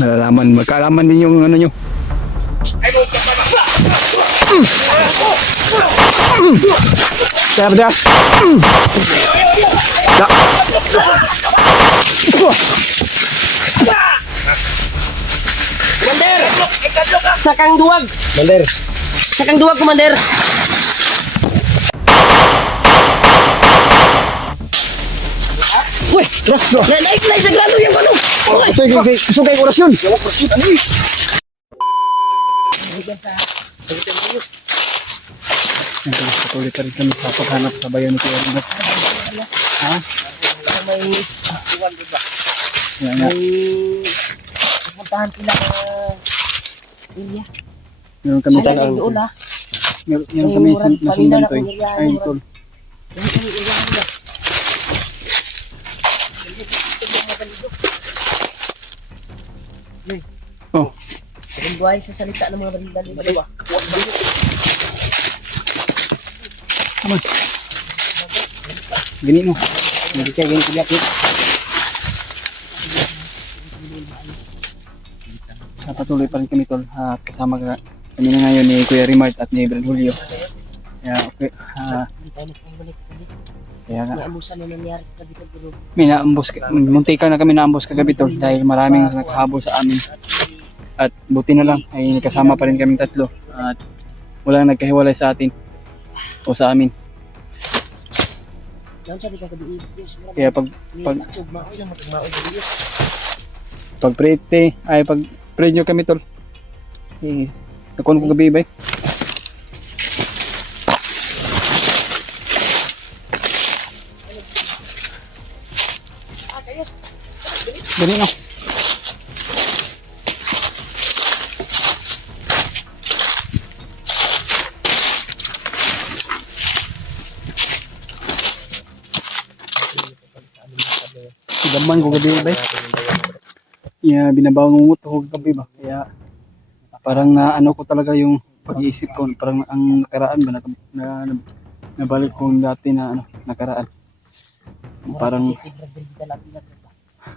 Malalaman, magkaalaman din yung ano nyo. Siap dah. Tak. Komander! Sakang duwag! Komander. Sakang duwag, Komander! Uy! Naik sa grado yung ano! Sugay orasyon. Patuloy pa rin kami sa paghanap sa bayan ni Kuya Rinat. Ha? May... Yan nga. May... Pupuntahan sila ng... Ilya. Meron kami sa Ay, doon ha. Meron kami nasundan to eh. Ay, tol. Oh. Ang buhay sa salita ng mga balindali. Dalawa. Gini mo. Hindi kaya gini kaya. Patuloy pa rin kami tol. Kasama kami na ngayon ni Kuya Rimart at ni Brad Julio. Kaya okay. Hindi tayo nagpapalik. Kaya nga. May amusan na nangyari kagabi ng guro. May naambos, muntika na kami naambos kagabi tol dahil maraming nakahabol sa amin. At buti na lang ay kasama pa rin kami tatlo. At walang nagkahiwalay sa atin o sa amin. Kaya pag prete ay pag pray nyo kami tol. Nakon ko gabi ba? Dali na. Sigaman ko gabi ba? Yeah, binabangungot ako gabi ba? Kaya parang ano ko talaga yung pag-iisip ko, parang ang nakaraan ba nabalik ko dati na ano, nakaraan. Parang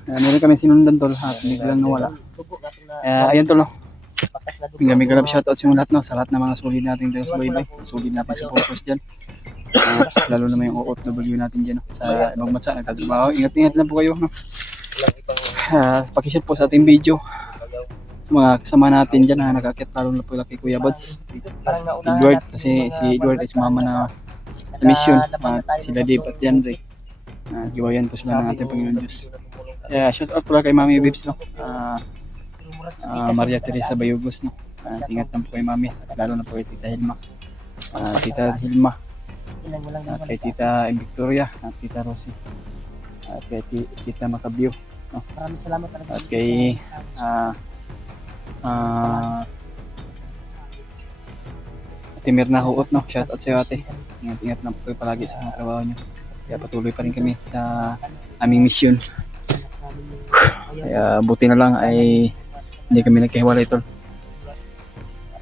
meron kami sinundan tol at biglang nawala. Ayan tol no. Kami galap shoutout sa lahat no, sa lahat ng mga solid natin dito sa baybay. Solid natin supporters dyan. Lalo naman yung OFW natin dyan no, sa ibang bansa nagtatrabaho. Ingat-ingat lang po kayo no. Pakishare po sa ating video mga kasama natin dyan na nakakit, lalo na po kay Kuya Buds, Edward, kasi si Edward ay sumama na sa mission, sila Dave at Janre. Giwayan po sila ng ating Panginoon Diyos. Shout out pala kay Mami Bibs no, Maria Teresa Bayugos no. Ingat lang po kay Mami, lalo na po kay Tita Hilma, Tita Hilma, kay Tita Victoria, at Tita Rosie, at kay Tita Macabio no. Maraming salamat talaga. At kay Ate Mirna Huot no, shout out sa iyo ate. Ingat-ingat lang po kayo palagi sa mga trabaho nyo. Kaya patuloy pa rin kami sa aming mission. Kaya buti na lang ay hindi kami nagkahiwalay tol.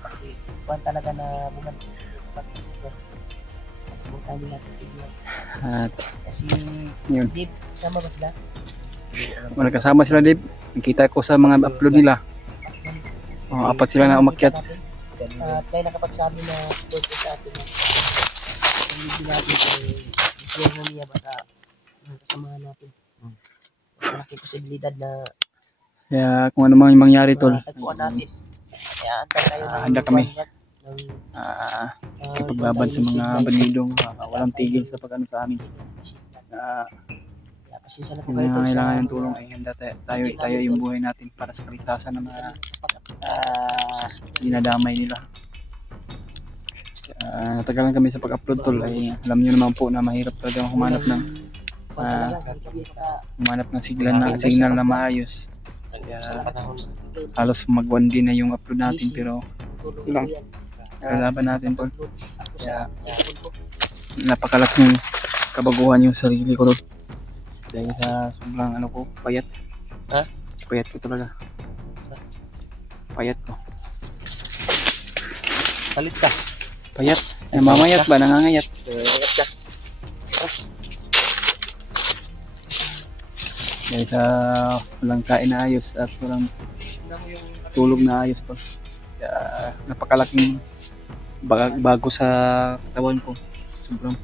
Kasi kuwan talaga na bumalik sa pag-isip. Kasi butali natin si Diyan. At Kasi yun. Dave, sama ba sila? Wala kasama sila Dave. Nakita ko sa mga upload nila. Apat sila na umakyat. At may nakapagsabi na support ko sa atin na hindi natin i-share na niya basta kasamahan natin. Malaki posibilidad na Kaya kung ano mang mangyari tol, tagpuan natin. Kaya antay tayo handa kami. ng Kipaglaban sa mga bandidong walang tigil sa pag-ano sa amin. pasensya na po kayo tol Kailangan ng tulong ay handa tayo yung buhay natin para sa kaligtasan ng mga dinadamay nila. Natagalan kami sa pag-upload tol ay alam niyo naman po na mahirap talaga humanap ng signal na maayos. Kaya halos mag-1 day na yung upload natin pero ilang laban natin tol. Kaya napakalaking kabaguhan yung sarili ko tol. Dahil sa sobrang ano ko, payat. Payat ko talaga. Payat ko. Palit ka. Payat. Namamayat ba? Nangangayat. Nangangayat ka. Dahil sa walang kain na ayos at walang tulog na ayos to. Kaya napakalaking bago sa katawan ko. Sobrang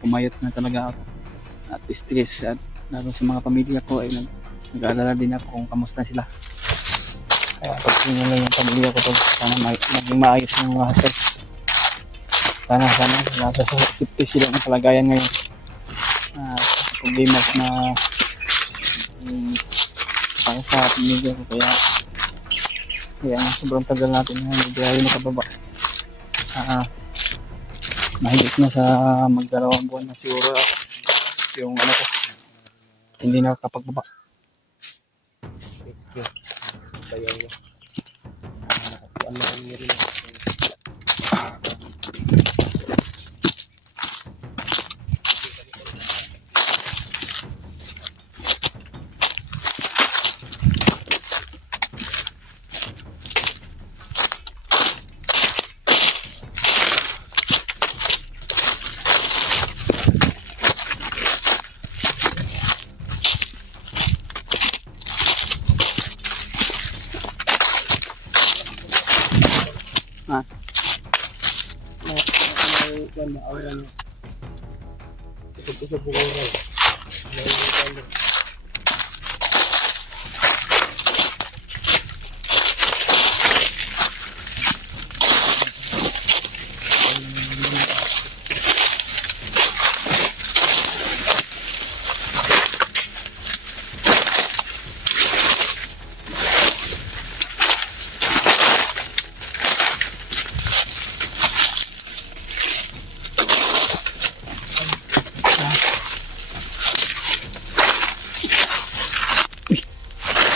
pumayat na talaga ako. At stress at lalo sa mga pamilya ko ay nag-aalala din ako kung kamusta sila. Kaya pagtingin lang yung pamilya ko to, sana maging maayos yung lahat to. Sana nasa safety sila ng kalagayan ngayon. Problema na is para sa pamilya ko, kaya sobrang tagal natin na hindi tayo nakababa. Mahigit na sa magdalawang buwan na siguro yung ano ko, hindi na kapagbaba. Bayaw niya. Ano ang rin. Yan maaura niya. Kusog-kusog bukuran.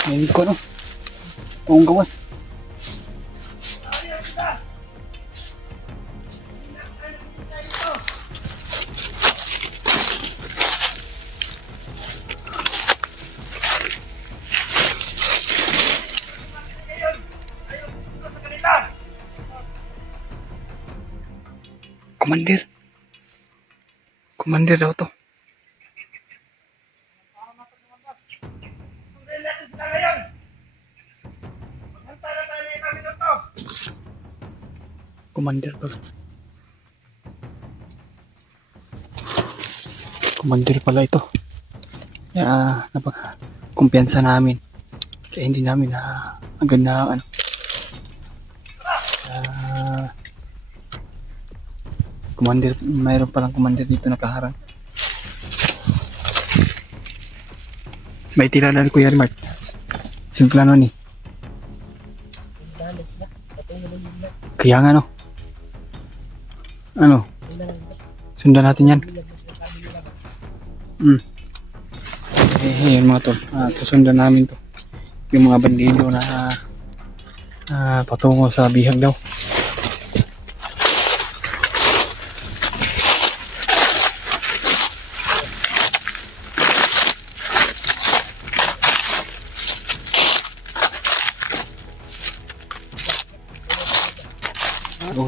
Ngayon ko no, kung gawas. Commander daw to. Commander pala. Commander pala ito. Kaya kumpiyansa namin. Kaya hindi namin agad na commander, mayroon palang commander dito nakaharang. May tilala ni Kuya Mark. Yung plano ni. Kaya nga no. Ano? Sundan natin yan. Yun mga tol. Susundan namin to. Yung mga bandido na patungo sa bihag daw.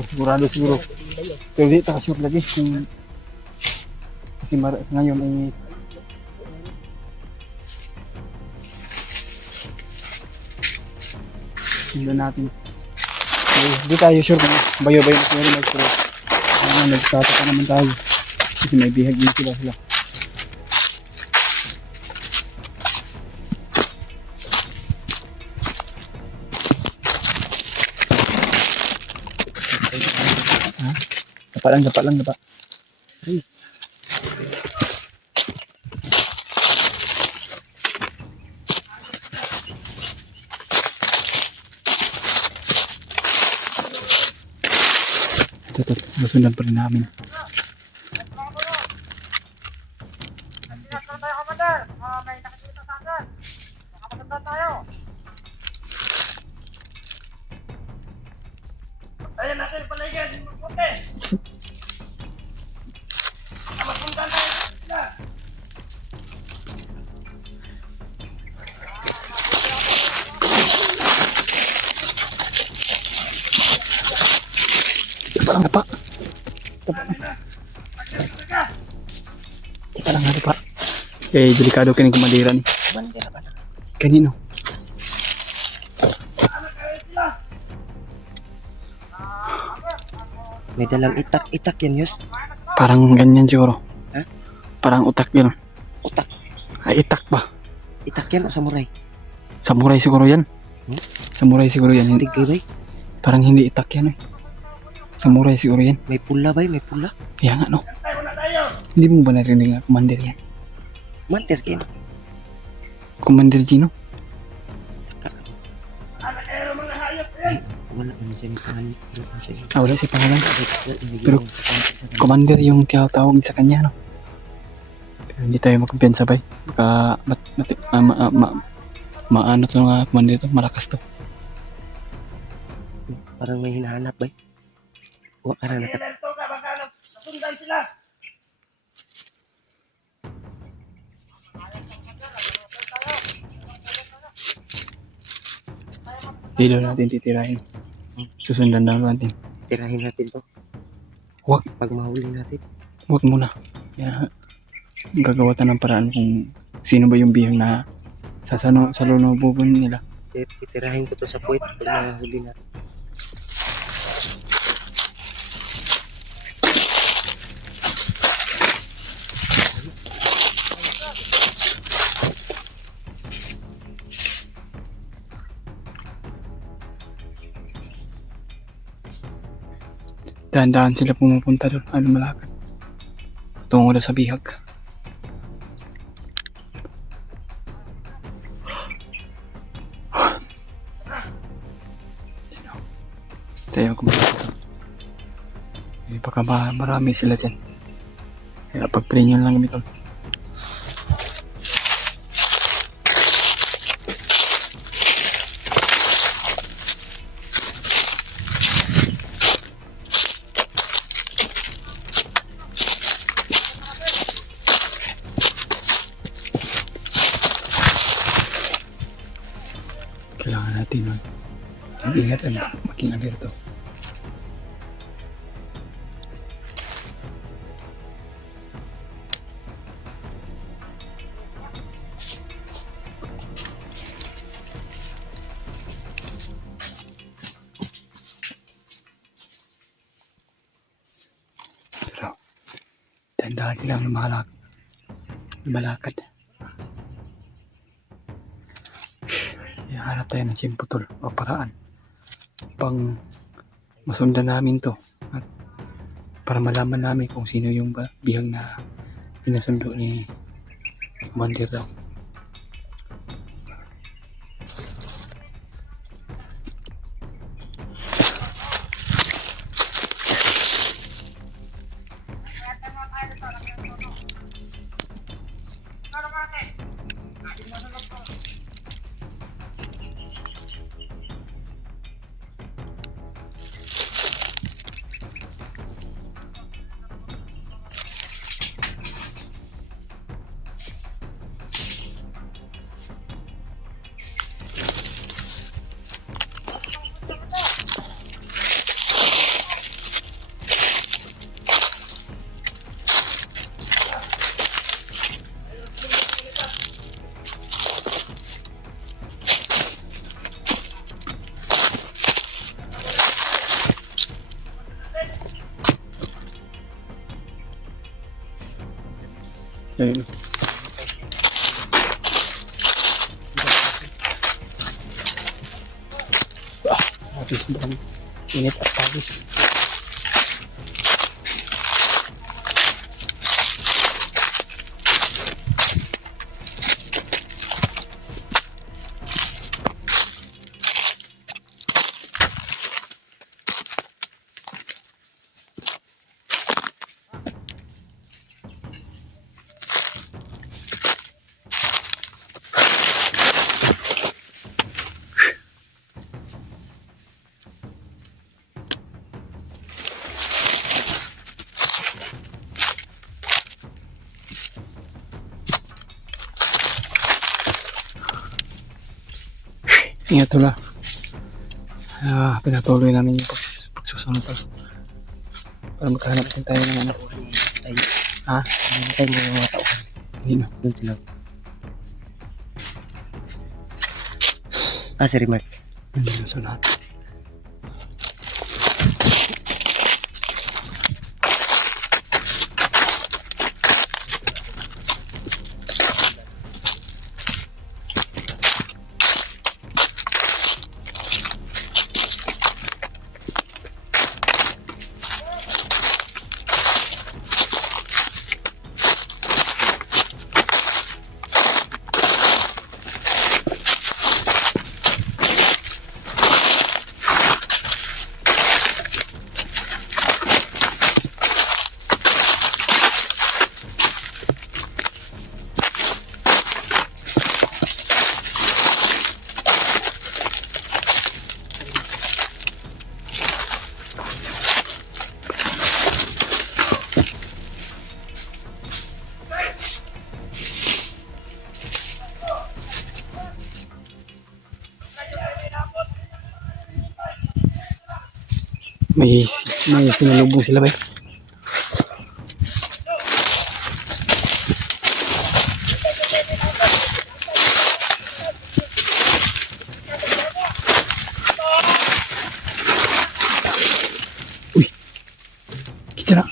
Sigurado siguro. Pero di taka sure lagi kasi sa ngayon ay hindi natin. Di tayo sure kung bayo-bayo na sila mag-sure. Nagtataka naman tayo kasi may bihag din sila. Dapa lang. Ay. Ito, susundan pa rin namin. May nakikita sa akin. Nakapaganda tayo. Ayan natin palayan. Magpunta. Magpunta tayo. Dapa. Delikado ka ng kumandiran. Kanino? May dalang itak-itak yan, Yus. Parang ganyan siguro. Ha? Parang utak yun. Utak. Ay, itak ba? Itak yan o samurai? Samurai siguro yan. Hmm? Samurai siguro yan. Astig kayo ba? Parang hindi itak yan eh. Samurai siguro yan. May pula ba? May pula? Kaya nga no. Hindi mo ba narinig nga Commander yan? Manter kin. Commander Gino? Wala naman siya ni pangalan. Wala naman siya. Wala si pangalan. Pero Commander yung tawag sa kanya no. Pero hindi tayo magkumpiyansa ba? Baka maano to nga Commander to, malakas to. Parang may hinahanap ba? Huwag ka na nakat. Hindi daw natin titirahin. Susundan daw natin. Tirahin natin to. Huwag. Pag mahuli natin. Huwag muna. Kaya gagawa tayo ng paraan kung sino ba yung bihang na sa salunububon nila. Titirahin ko to sa puwet pag mahuli natin. Dahan-dahan sila pumupunta doon. Ano malakad. Tungo na sa bihag. Tayo kumakas. Baka marami sila dyan. Kaya pag-pray lang kami tol. Kailangan natin nun. Mag-ingat at maging alerto. Pero, tandaan silang lumalakad. Hanap tayo ng simputol o paraan pang masundan namin to at para malaman namin kung sino yung bihang na pinasundo ni Commander daw. Ayun. Habis bang init at habis. Ingat tula. Pinatuloy namin yung pagsusunod to. Para magkahanap din tayo ng ano. Ha? Tayo mo yung mga tao. Hindi na. Doon sila. Ah, si Remark. Sa lahat. May may sinalubong sila ba? Uy. Kita na.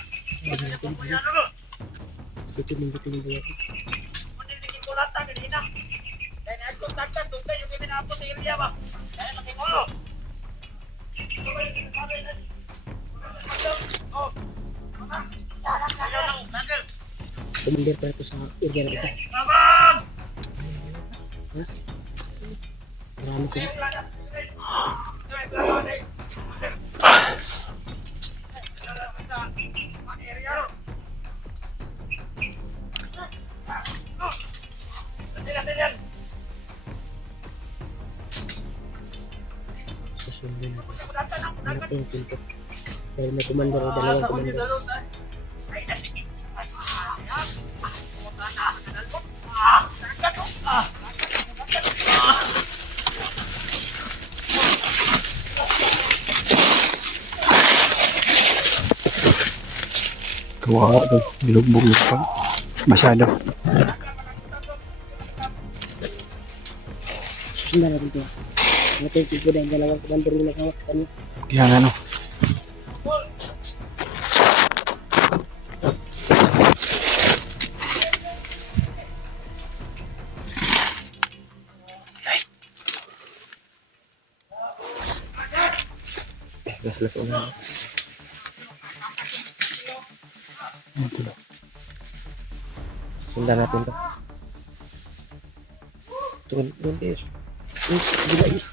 Sige, nandito yung bayan. Commander pa ito sa area na ito. Ha? Marami sila. Susunod natin. Hanap yung pinto. Dahil may commander o dalawang commander. Kawawa to. Bilugbog pa. Masyado. Susunod natin ito. Hanap yung pinto dahil dalawang commander yung naghawak sa kanya. Kaya nga no. Gas-gas ulan. Ito lang. Sundan natin ito. Turun guys. Gila is.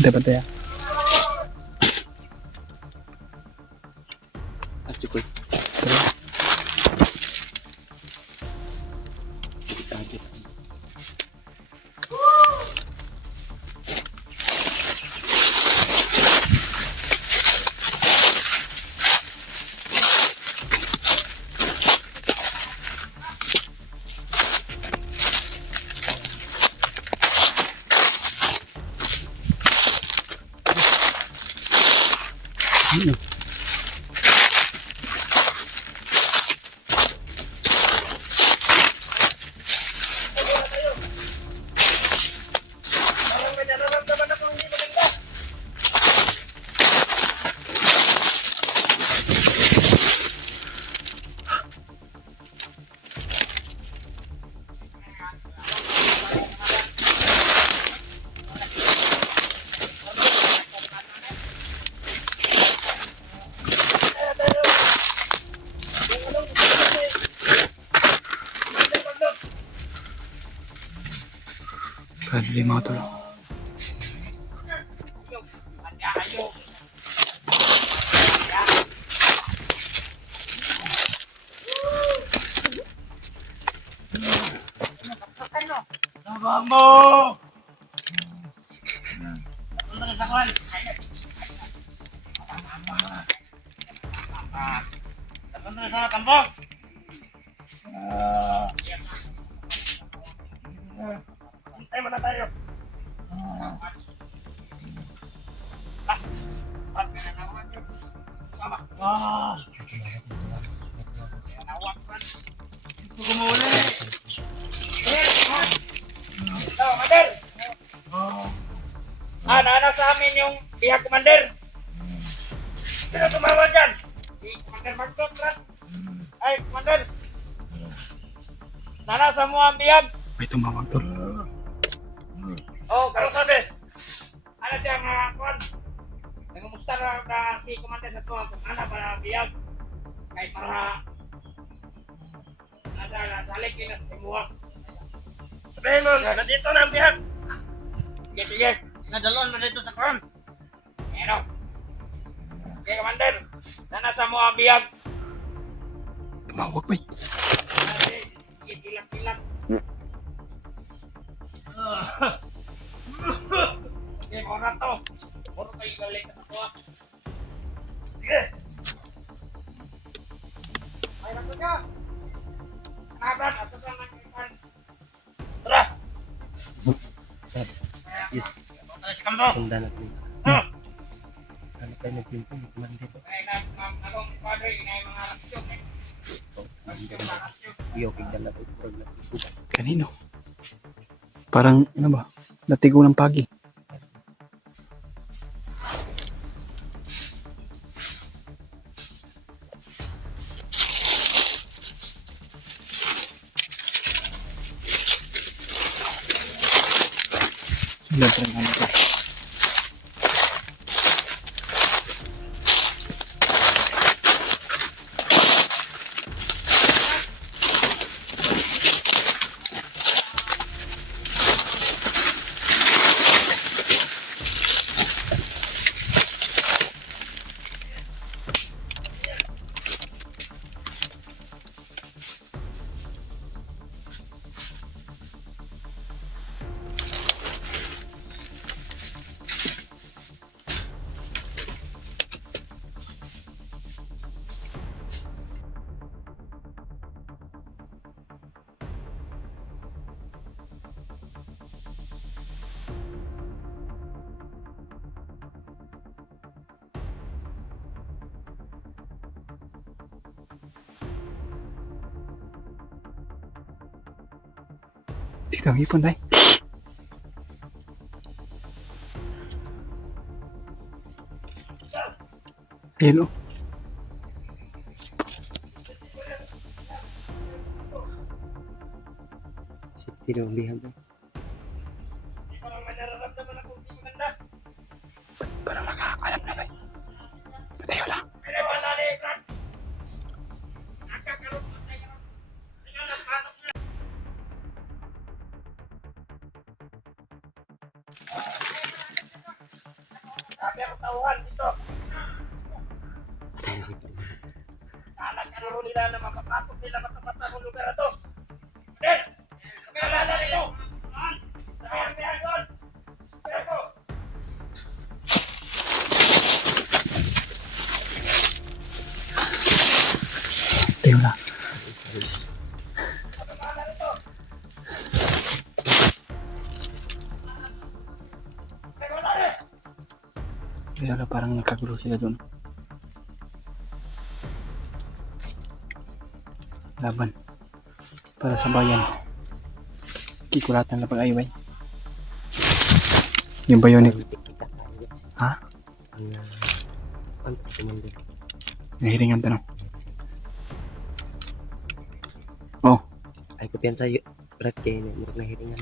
Dapat ya. Cukup. Kadali mga tol. Ito, Commander! Nana sa amin yung bihag, Commander! Sino tumawag dyan? Si Commander Magdot, Brad. Ay, Commander! Nana sa mo ang bihag? May tumawag tol. Oh, karo sabi. Ano siya nga kuan? Nangumusta na si Commander sa tuwa kung ano para biyag. Kay para nasa likin na sa imuha. Sabihin mo, nandito na ang biyag. Sige, sige. Nadalon mo dito sa kuan. Ano? Okay, Commander. Nasa mo ang biyag. Tumawag ba? Sige, kilap-kilap. Okay, mga na to. Puro kayo galing na tuwa. Sige. Ay, nato niya. Kanabran, ato lang ang ipan. Tara. Yes. Tara si Kambo. Sundan natin. Ah. Ano tayo nagpinto? Commander. Ay, natong padre, inay mga rasyon. Iyokig na natin. Kanino? Parang ano ba? Natigo ng pagi. Sundan pa rin natin. Dito ang ipon tayo. Ayan o. Safety daw ang bihag. Parang may nararamdaman ako hindi maganda. Parang nakakalam na ba? Patayo lang. Ay, nabala ni Brad. Nakakaroon pa tayo. Tingnan ang patok niya. Sabi ako tauhan dito. Patay na kita. Kalagkaro nila na mapapasok nila mata-mata ng lugar na to. Brad! Nagkalala nito! Sabi ang bihan doon! Sabi ko! Patayo lang. Patayo lang, parang nagkagulo sila doon. Laban. Para sa bayan. Kikulatan na pag-ayway. Yung bionic. Ha? Ang ano sa Commander? Nahiringan tanong. Oh, Ay kumpiyansa yun. Brad kayo na nahiringan.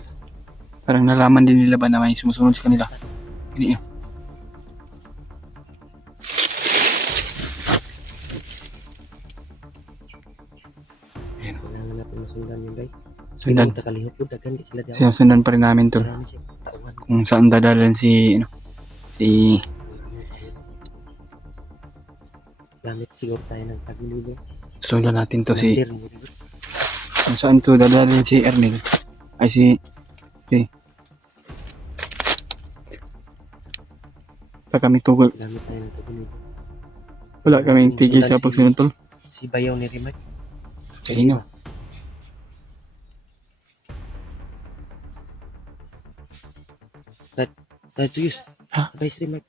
parang nalaman din nila ba na may sumusunod sa kanila. Hindi yun. Ayan o. Kailangan natin masundan yun guys. Sundan. Takalihot po. Dagan di sila daw. Sinusundan pa rin namin tol. Marami siya. Tauhan. Kung saan dadalan si Gamit siguro tayo ng paglilibo. sundan natin to si Commander, kung saan to dadalan si Ernil ay si pag kami tugol gamit tayo ng paglilibo. wala kaming tigil sa pagsunod tol. Si Bayaw ni Rimac. Kanino? Tayo tuyos. Ha? Sabay si Rimac.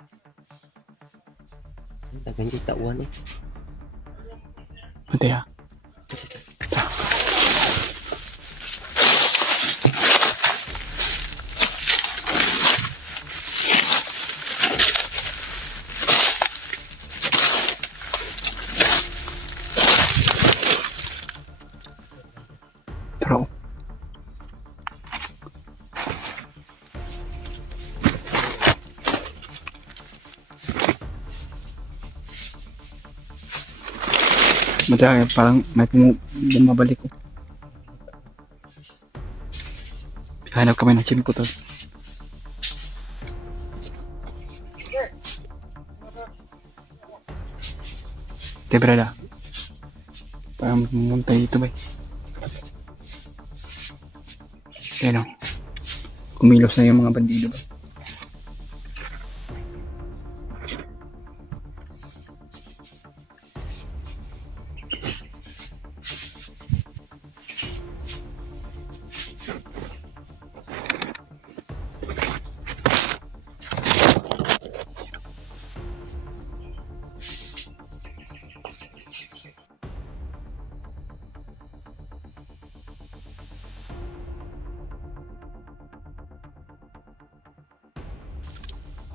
Dagan yung tauan eh. Mati ha. Taro. Mati ha, parang may bumabalik ko. Hanap kami ng chim ko to. Brada. Parang pumunta dito ba? Ayan o. Kumilos na yung mga bandido ba?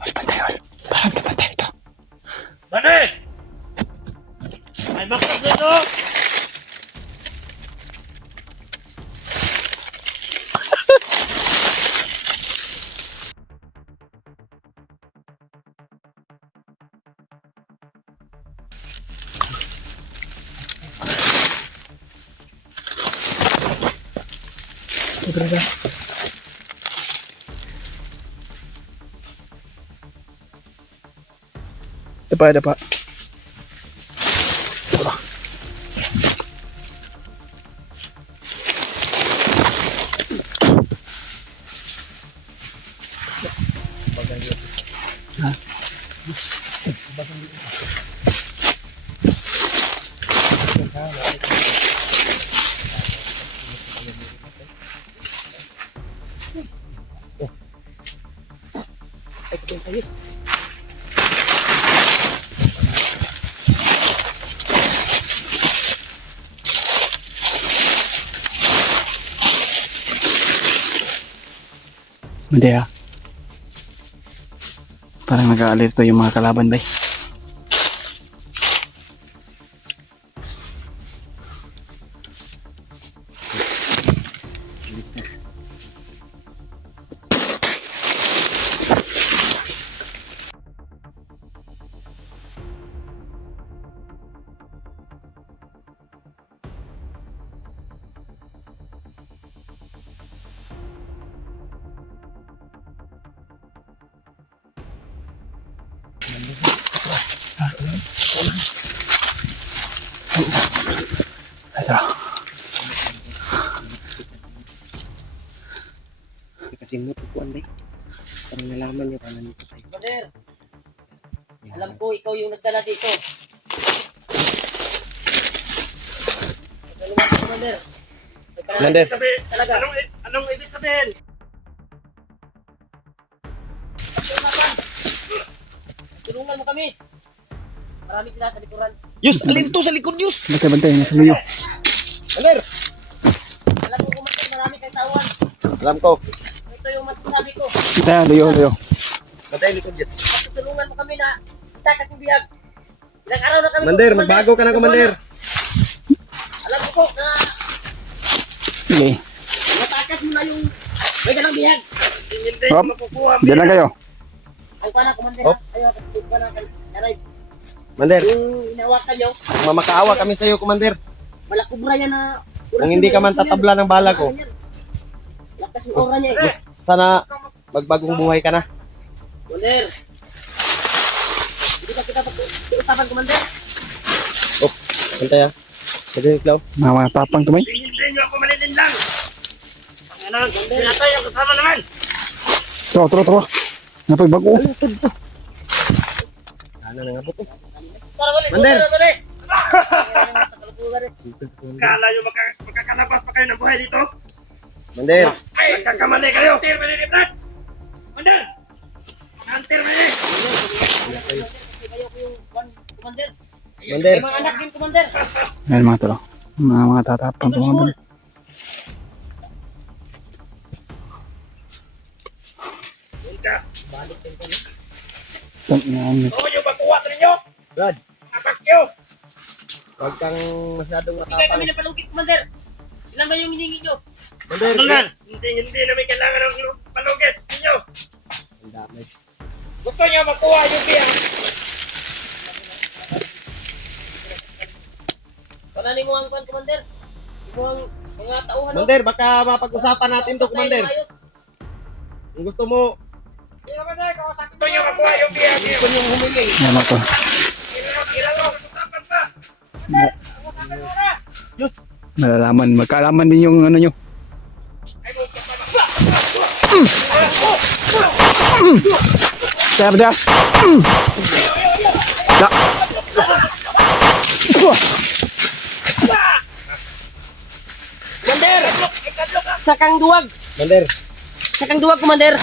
Ay, pantay ol. Parang napantay ito. Bane! May bakit dito! Brada. Dapa. Ay, kung tayo. Hindi ha. Parang nag-aalerto yung mga kalaban ba? Asa? Kasi mo tukuan ba? Parang nalaman niya paano nito tayo. Commander, alam ko ikaw yung nagdala dito. Tulungan ko, Commander. Commander. Talaga. Anong ibig sabihin? Tulungan mo kami. Marami sila sa likuran. Yus! Alin to sa likod, Yus! Bantay, nasa luyo. Commander! Alam ko, Commander, marami kay tawan. Alam ko. Ito yung masasabi ko. Bantay, luyo. Bantay likod dyan. Tulungan mo kami na itakas ng bihag. Ilang araw na kami. Commander, magbago ka na, Commander. Alam ko po na Sige. matakas mo na yung may dalang bihag. Hindi Hop. ko makukuha. Diyan lang kayo. Ay, paano, Commander? Hop. Ayaw, kapatid pa na. Aray, Commander, yung inawakan nyo, mamakaawa kami sa iyo, Commander. malakubra yan na... Kung hindi ka man tatabla ng bala ko, lakas yung aura niya eh. sana magbagong buhay ka na. Commander! Hindi ka kita pag-usapan, Commander. Bantay ha. Pwede yung klaw. Mga tapang tumay. Hindi nyo ako malilin lang. Pangalan, pinatay ang kasama naman. Tro. Napagbago. Ano na nga po to? Tara, dali! Commander! Dali! Kala nyo makakalabas pa kayo ng buhay dito? Commander! Ay, nagkakamali kayo. Hunter, malilin, Brad. Hunter! Hunter, malilin. Kayo ko yung Commander. May mga anak din, Commander. Ayan mga tolo. Mga tatapang to mga tol. Punta. Balik din kami. Yan. Gusto nyo makuha ito ninyo? Brad, Atak nyo. huwag kang masyadong Bigay matapang. kami ng palugit, Commander. Ilan ba yung hiningi nyo? Commander, Tulan. Hindi namin kailangan ng palugit ninyo. ang dami. Gusto nyo makuha yung biyak. Wala ni mo ang kwan, Commander. Mo ang mga tauhan. Commander, baka mapag-usapan natin to, Commander. Kung gusto mo, Gusto nyo makuha yung biyak. gusto nyo humingi. Yan mga tol. Kailangan usapan pa. Malalaman. Magkaalaman din yung ano nyo. Kaya ba dyan? Da. Commander! Sakang duwag! Commander, Sakang duwag, Commander!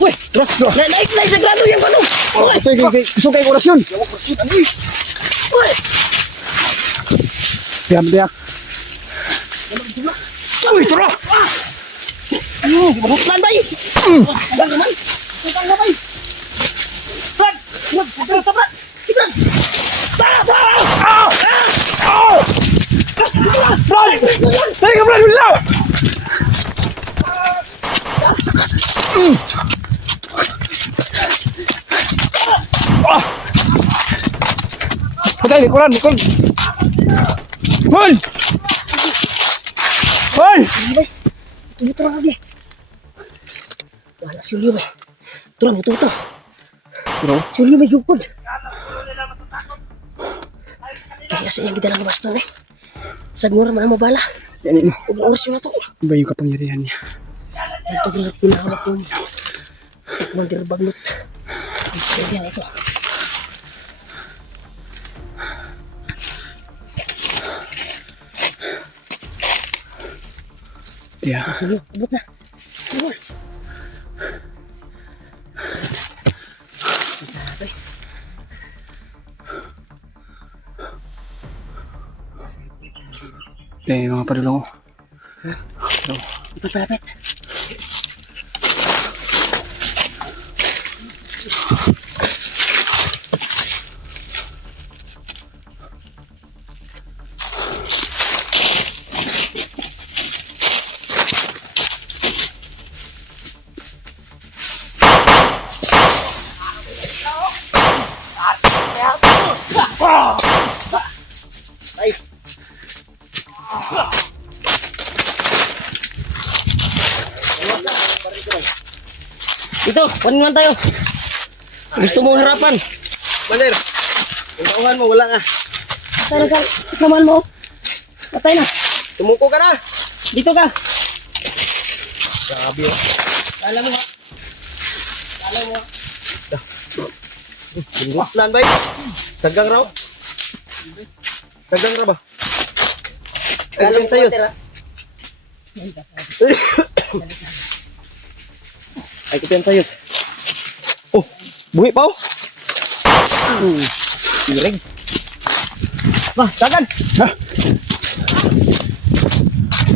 Uy! Naik sa grado yung ano! Uy! Gusto kayo orasyon. Uy! Kaya ba dyan? Uy, tara! Marutlan ba yun? Hanggang naman! Hanggang naman! Brad! Brad! Brad! Brad! Brad! Dali ka, Brad! Wala! Patay, likuran, likuran! Hul! Hul! Tuto lang lagi. Wala si Ulyo ba? Turang mo tuto. Bro, Si Ulyo may gugpod. Kaya sa iyang gidalang baston eh. Sagmura man ang mabala. yan yun. Huwag ang oras yun na to. Iba yung kapangyarihan niya. Ito pinahawak ko. Commander Bagnot. Siya yan ito. Tiya. Sige, abot na. Abot. Sabi. Tiya yung mga padulong ko. Ipapalapit. Dito, kunin man tayo. Gusto mo harapan? Commander, yung tauhan mo, wala nga. Patay na ka. Kaman mo. Patay na. Tumuko ka na. Dito ka. Grabe, oh. Alam mo ha. Alam mo ha. Plan ba yun? Sagang raw? Sagang raw ba? Ay, Alam mo sayos. ha. Ay, kutin sayos. Oh, buhi pa oh. Siring. Wah, dagan. Ha?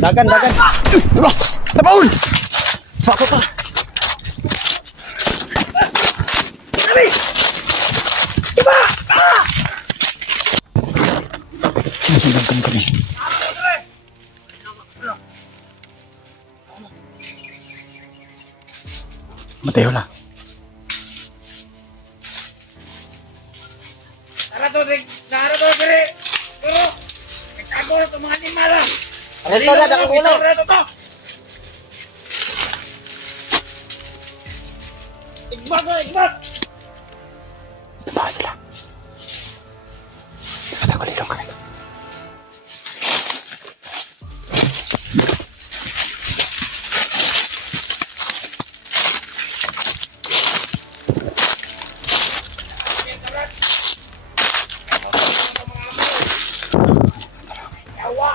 Dagan. Tapaul! Sako pa. Nasundagkan kami. Mateo na. Tara to, dire. Pero, nagtago na itong mga animala. Reto na, dako muna. Reto to. Igbat! Tabahan sila. Patagulilong kami. Yawa!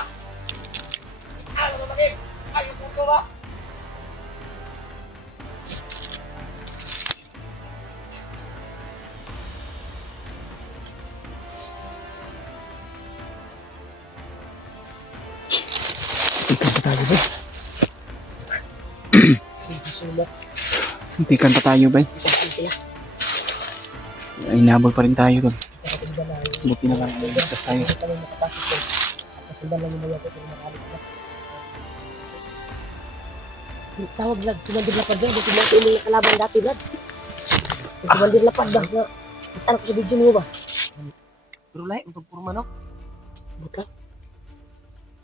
Ano ba bagay? Ayaw mo ko ba? tayo ba? Thank you so much. Pikan pa tayo bay. Thank you sila. Ay, inabol pa rin tayo tol. Nakatulba na yun. Buti na lang, ligtas tayo. Hindi kami makapasok doon. At kasundan lang yung mga ito kung makalis sila. Tawag lang, kumandir lapad ba? Hindi kumandir yung nakalaban dati lang. Yung kumandir lapad ba? Kita ko sa video mo ba? Pero lahi, untuk puro manok. Buta.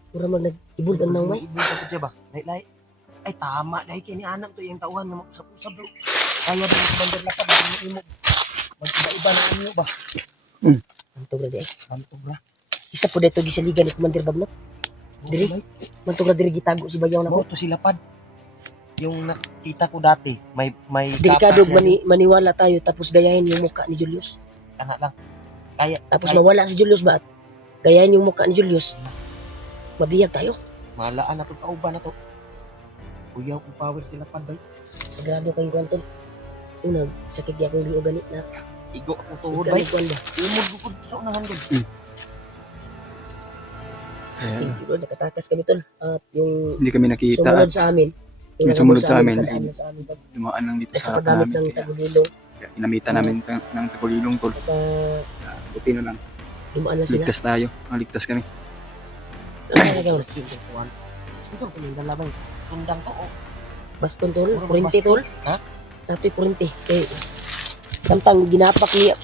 Pura mag nag-ibul ang naumay. Ibu ka siya ba? Lahi. Ay, tama. Lahi kaya ni anak to yung tauhan na mag-usap-usap bro. Kaya ba yung commander lapad, mag-iimo. Mag-iba-iba na ano ba? Mantog na di eh. Mantog na. Isa po dito gisaligan ni Commander Bagnot. Diri. Mantog na diri gitago si Bayaw na Bro, ko. to si lapad. Yung nakita ko dati, may Delikado kapas yan. maniwala tayo tapos gayahin yung mukha ni Julius. Kana lang. Kaya, Tapos mawala si Julius ba? At gayahin yung mukha ni Julius. Mabiyag tayo. malaan na to, kauban na to. Kuyaw kung power si lapad ba? Sagrado kayong kwento. Una, sakit niya akong liyo ganit na. Igo ang tuhod ba? Ikaw ba? Umod-gukod sa unahan doon. Kaya, Thank you Lord, nakatakas kami tol. At yung hindi kami nakita sumunod at sa amin. Yung sumunod sa amin, padaan ay- na sa amin. Tol. dumaan lang dito At sa sa harap paggamit namin. ng Kaya, tagulilong. inamitan namin ng tagulilong tol. At Buti na lang. dumaan na sila. Ligtas tayo. Ligtas kami. Ano kaya gawin? Ito, kung yung dalabay. Tundang to, oh. Baston tol, Puro purinti baston. tol. Ha? Nato'y purinti. Eh, samtang ginapak niya.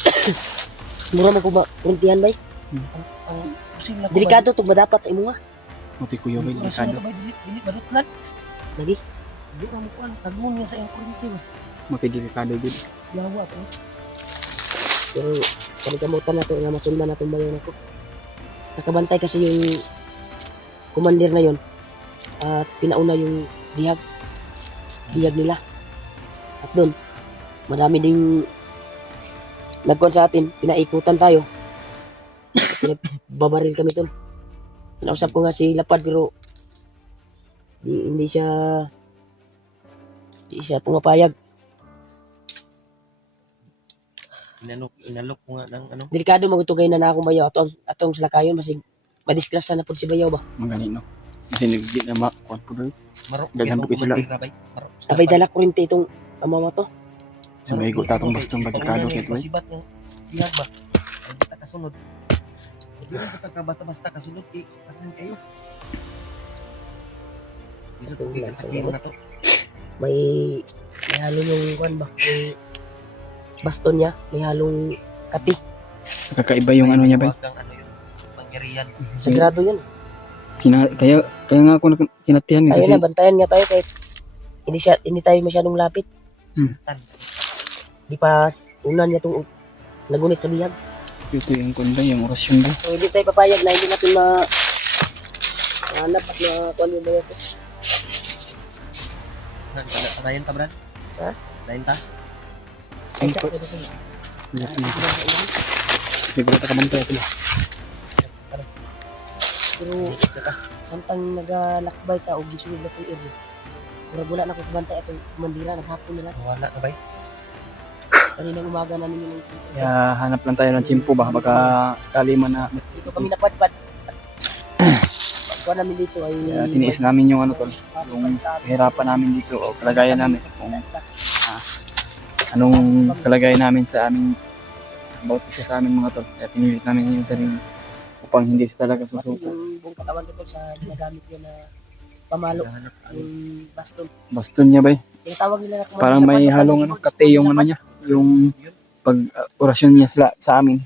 Mura mo po ba purintihan ba? Ang sila ko Delikado to ba dapat sa imo nga? Buti kuya bay. Delikado. Delikado. Ba, dili badutlan. Lagi. Di ba mo kuan, sagun niya sa iyong kurinti. Makidelikado din. Yawa to. Pero kami-kamutan na to nga masundan na itong bayan ako. Nakabantay kasi yung commander na yon at pinauna yung bihag nila. At doon, marami ding nagkuhan sa atin, pinaikutan tayo. Babaril kami doon. Pinausap ko nga si Lapad pero hindi siya pumapayag. Inalok ko nga ng ano. Delikado magutugay na akong bayaw atong salakayon masig madiskrasa na pud si bayaw ba. Magaling no. Kasi nagdi na makuha po doon. Maro. Daghan ito, po sila. kumandir na ba? Maro. Abay dala ko rin itong amawa to. So may higot tatong bastong badikado kaya ito. Masibat yung bihag ba? Ay, basta kasunod. Hindi rin ka basta-basta kasunod. Takan kayo. Dito ko kikatakin na to. May halong yung kwan ba? May baston niya, may halong kati. Kakaiba yung ano niya bay. Huwag kang ano yun. Pangyarihan. Sagrado yun. Kaya nga ako kinatihan Tayo kasi na, bantayan nga tayo kahit hindi tayo masyadong lapit. Di pa unan niya itong nagunit sa bihag. ito yung kunda, yung orasyon ba. So hindi tayo papayag na hindi natin hanap at kuhan yung bayan ko. Ryan ta, Brad? Ha? Ryan ta? Ay, Ay, sa po. pwede sa Siguro takamantay ito. pero samtang nagalakbay ka o gisulod na itong area. Wala na akong kubantay atong mandira, naghapon na lang. Wala na ba? Kaninang umaga na ninyo ng Kaya hanap lang tayo ng chimpo ba. Baka sakali man na dito kami napadpad. Pagkuha namin dito ay kaya tiniis namin yung ano tol. Yung hirapan namin dito o kalagayan namin. Kung anong kalagayan namin sa aming about isa sa amin mga tol. Kaya pinilit namin yung sarili upang hindi talaga Pati susuko. yung buong katawan ko sa ginagamit niya na pamalo, yung baston. Baston niya ba eh. Yung tawag nila na Parang may halong ano, kate yung ano niya. Yung pag orasyon niya sa amin.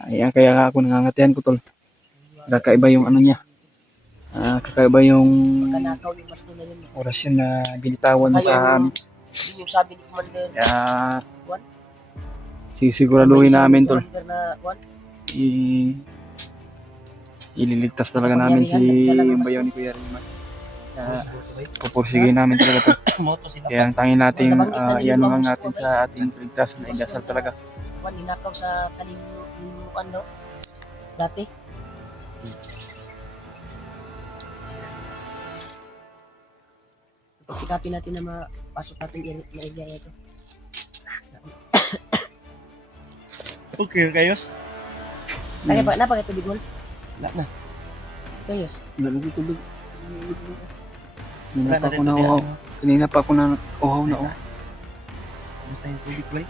Ayan, kaya nga ako nangangatihan ko tol. Kakaiba yung ano niya. Kakaiba yung Kanakaw yung baston na yun. orasyon na binitawan niya sa amin. Yun yung sabi ni Commander. Kaya sisiguraduhin namin tol. Commander na Juan. Ililigtas talaga namin si yung bayaw ni Kuya Riman. Kaya pupursigin namin talaga to. Moto sila. Kaya ang tangin natin, iyan lang natin sa ating kaligtasan na idasal talaga. Juan, ninakaw sa kaning ano dati. Sikapin natin na mapasok natin na area ito. Okay, kayos? Kaya pa, napakatubig mo. Wala na. Kayos. Lalo tubig. Kanina pa ako na uhaw. Kanina pa ako na uhaw na uhaw. Ano tayong tubig, Bay?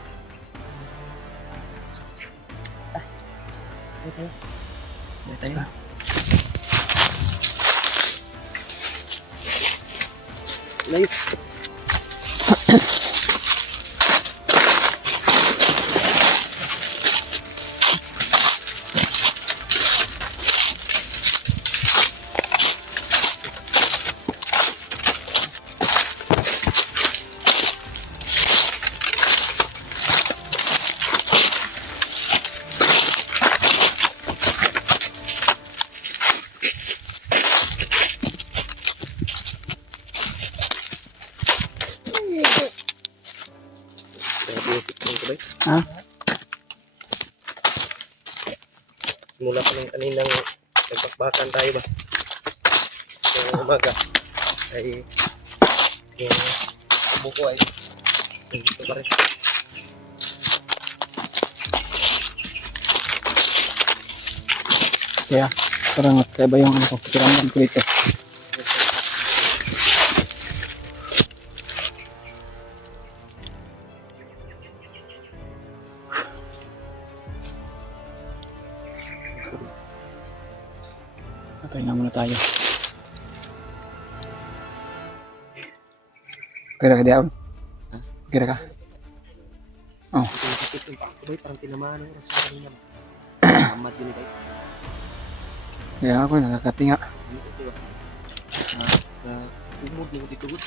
Ano tayo? Ano tayo? Layo. Ha? Simula pa ng kaninang nagpakbakan tayo ba? So, umaga ay yung buko ay dito pa rin. Kaya parang kaya ba yung ano ko, kiramdam ko dito. Patay na muna tayo. Kira ka diyan? Kira ka? Oh. Sakit yung pako, Bay, parang tinamaan ng oras sa kanina. Amat yun, Bay. Kaya ako nakakatinga. Dito, diba? Tumod mo dito, good.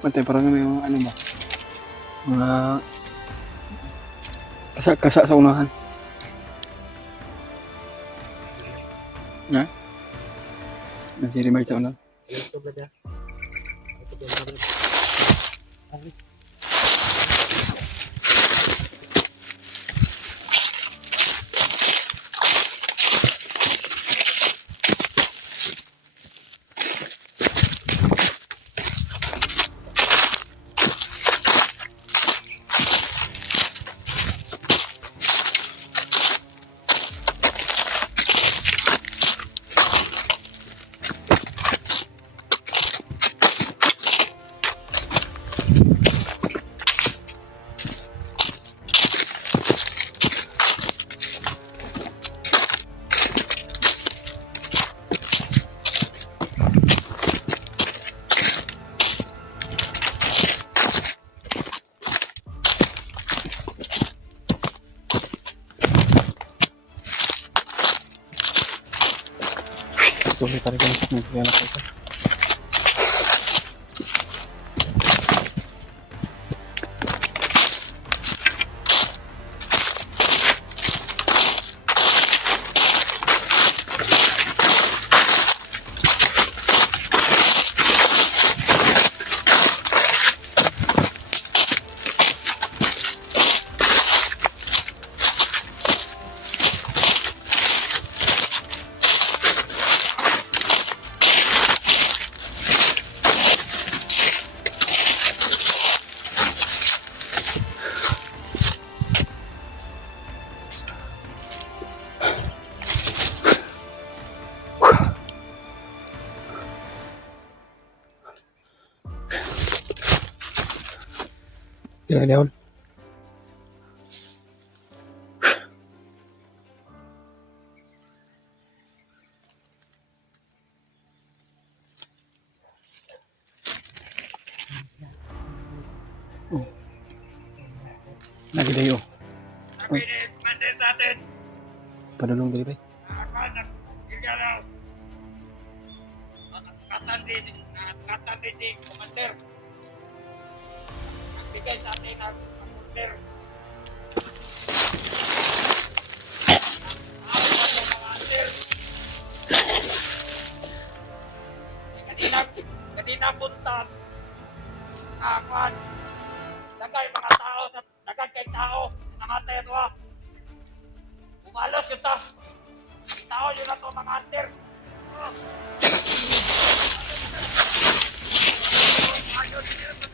Patay parang may mga ano ba? Mga kasa sa unahan. Na? Nasiri sa unahan. Ito, brother. Ito, brother. Tuloy pa rin yung nagkakala ko ito. Kira Leon. Oh. Lagi dayo. Sabihin, mandin natin. Padulong dali ba? Nakakanap. Gigalaw. Nakatan din, Commander. Nagbigay sa atin ng Commander. Kanina, dapat apat. Dagay mga tao sa dagay kay tao. Nangatay ito ha. Umalos yun ta. Tao yun na to mga anter. Ayun, yun na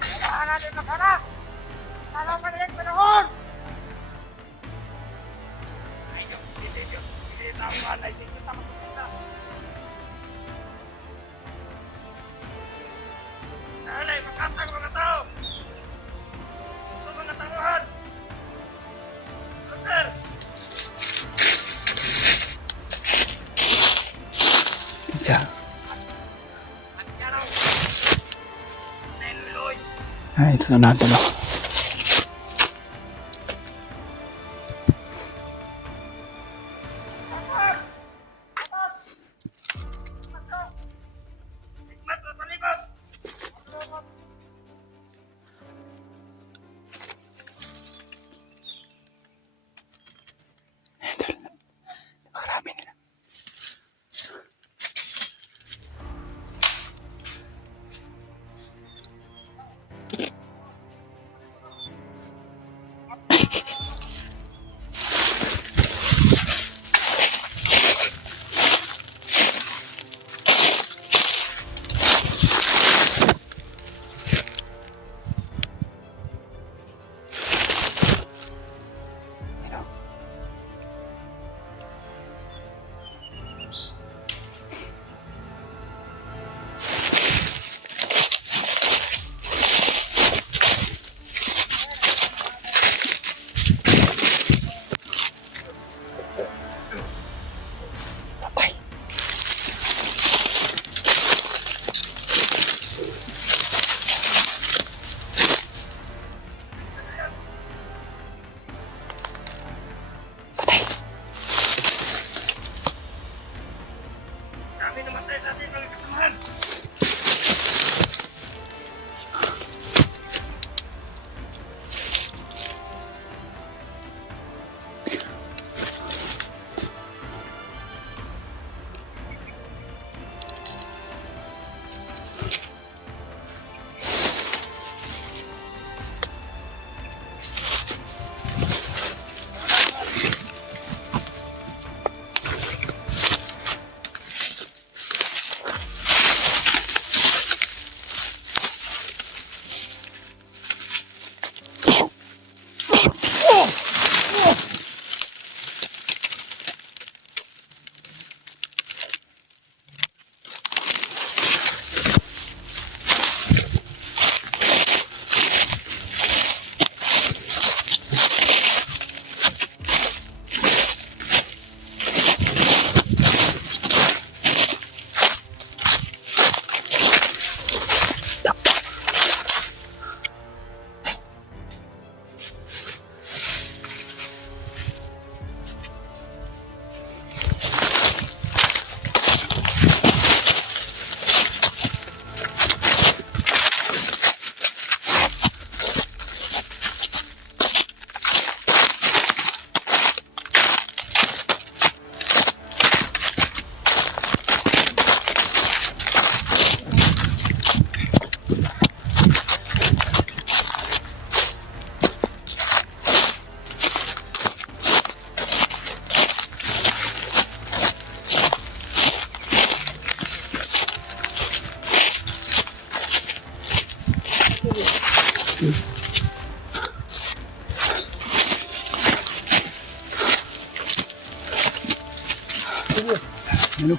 kailangan natin makara. Talo pa rin panahon. Ay, hindi tama na. Hindi kita makikita. Nanay, makatang mga tao. Ito mga taruhan. Sir. Diyan. At yan ang Neloy. Ay, ito na natin. Marami nila. Patay. Patay. Kami namatay sa ating mga kasamahan. Ano?